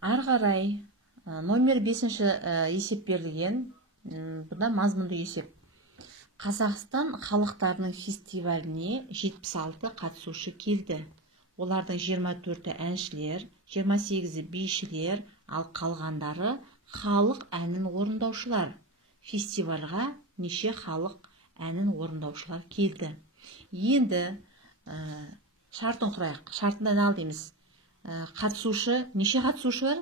Ары қарай номер 5 есеп берілген. Бұда мазмұнды есеп. Қазақстан халықтарының фестиваліне 76 қатысушы келді. Олардың 24-і әншілер, 28-і бишілер, ал қалғандары халық әнін орындаушылар. Фестивальға неше халық әнін орындаушылар келді. Енді шартын құрайық. Шартында не ал дейміз? Қатысушы, неше қатысушы бар?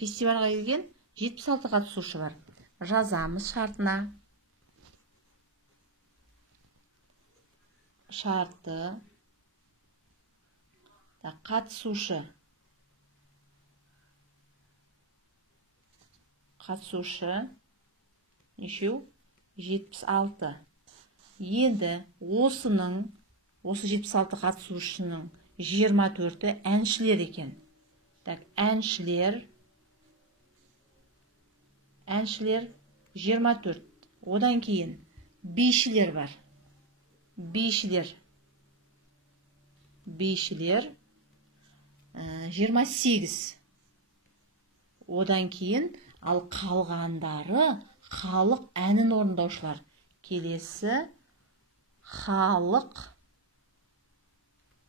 Фестивальға келген 76 қатысушы бар. Жазамыз шартына. Шарты. Қатысушы. Қатысушы. Нешеу? 76. Енді осы 76 қатысушының 24-і әншілер екен. Әншілер 24. Одан кейін бишілер бар. Бишілер 28. Одан кейін ал қалғандары халық әнін орындаушылар. Келесі халық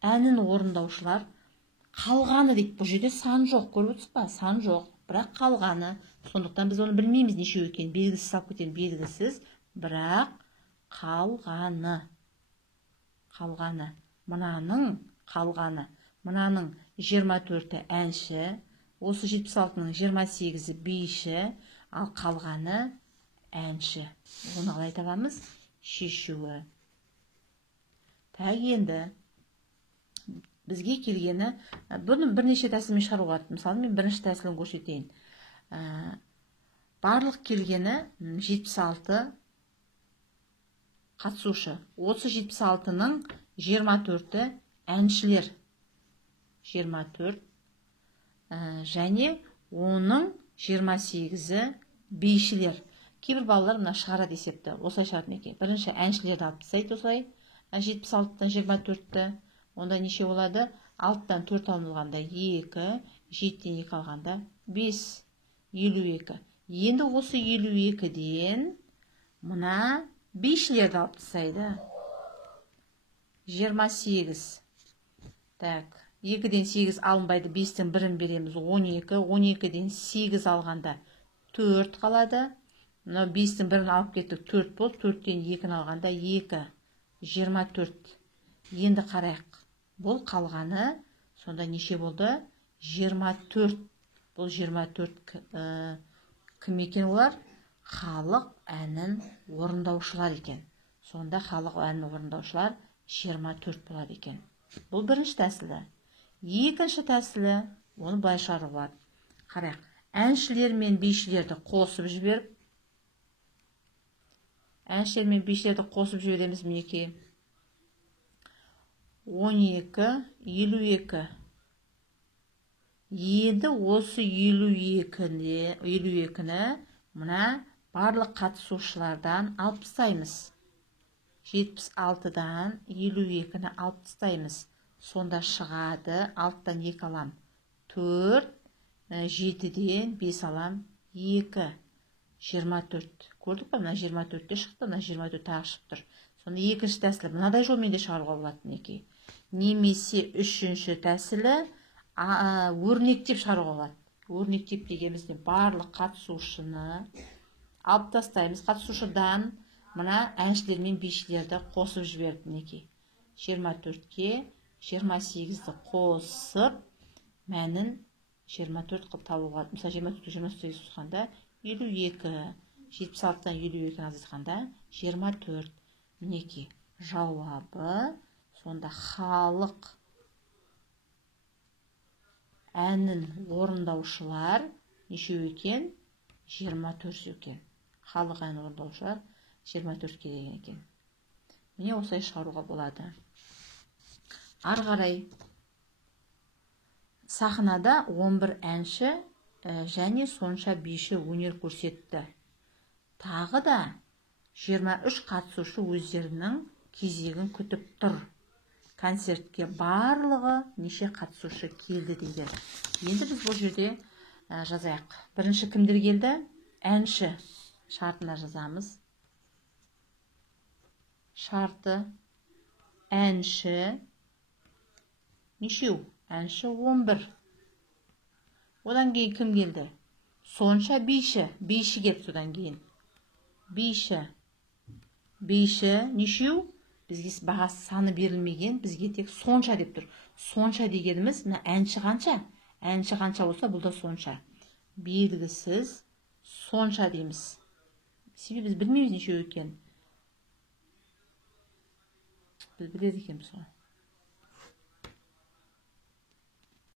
әнін орындаушылар. Қалғаны дейді. Бұл жерде сан жоқ, көріп отырсыз ба? Сан жоқ, бірақ қалғаны. Сондықтан біз оны білмейміз нешеу екен. Белгісіз салып кетемін, белгісіз, бірақ қалғаны. Мынаның қалғаны. Мынаның 24-і әнші, осы 76-ның 28-і биші, ал қалғаны әнші. Оны қалай табамыз? Шешуі. Енді бізге келгені, бұны бірнеше тәсілмен шығаруға болады. Мысалы, мен бірінші тәсілін көрсетейін. Барлық келгені 76 қатысушы. Осы 76-ның 24-і әншілер. 24. Және оның 28-і бейшілер. Кейбір балалар мына шығара десепті. Осылай шығарып неке. Бірінші әншілерді алып тастайды осылай. 76-тан 24-ті. Онда неше болады? 6-тан 4 алынғанда 2, 7-тен 2 алғанда 5, 52. Енді осы 52-ден мұна бейшілерді алып тастайды. 28. 2-ден 8 алынбайды, 5-тен 1-ін береміз, 12. 12-ден 8 алғанда 4 қалады. 5-тен 1-ін алып кеттік, 4 болды. 4-тен 2-ін алғанда 2, 24. Енді қарайық. Бұл қалғаны, сонда неше болды? 24. Бұл 24 кім екен олар? Халық әнін орындаушылар екен. Сонда халық әнін орындаушылар 24 болады екен. Бұл бірінші тәсілі. Екінші тәсілі, оны былай шығаруға болады. Қарайық. Әншілер мен бишілерді қосып жіберіп, жібереміз мінекей. 12, 52. Енді осы 52-ні мұна барлық қатысушылардан алып тастаймыз. 76-дан 52-ні алып тастаймыз. Сонда шығады, 6-тан 2 алам. 4, 7-ден 5 алам. 2, 24. Көрдік па? Мына 24-те шықты, мына 24 тағы шығып тұр. Сонда екінші тәсілі мынадай жолмен де шығаруға болады мінекей. Немесе үшінші тәсілі өрнектеп шығаруға болады. Өрнектеп дегенімізде барлық қатысушыны алып тастаймыз. Қатысушыдан мына әншілер мен бишілерді қосып жіберіп мінекей. 24-ке 28-ді қосып, мәнін 24 қылып табуға. Мысалы 24-ке 28 қосқанда 52, 76-дан 52-ні азайтқанда 24. Мінекей жауабы. Сонда халық әнін орындаушылар нешеу екен? 24 екен. Халық әнін орындаушылар 24 келген екен. Міне осылай шығаруға болады. Ары қарай сахнада 11 әнші және сонша биші өнер көрсетті. Тағы да 23 қатысушы өздерінің кезегін күтіп тұр. Концертке барлығы неше қатысушы келді дейді. Енді біз бұл жерде жазайық. Бірінші кімдер келді? Әнші шартына жазамыз. Шарты әнші нешеу? Әнші 11. Одан кейін кім келді? Сонша биші. Биші келді содан кейін. Биші. Биші нешеу? Бізге бағасы саны берілмеген, бізге тек сонша деп тұр. Сонша дегеніміз, мына әнші қанша? Әнші қанша болса, бұл да сонша. Белгісіз сонша дейміз. Себебі біз білмейміз нешеу екенін. Біз біледі екенбіз ғой.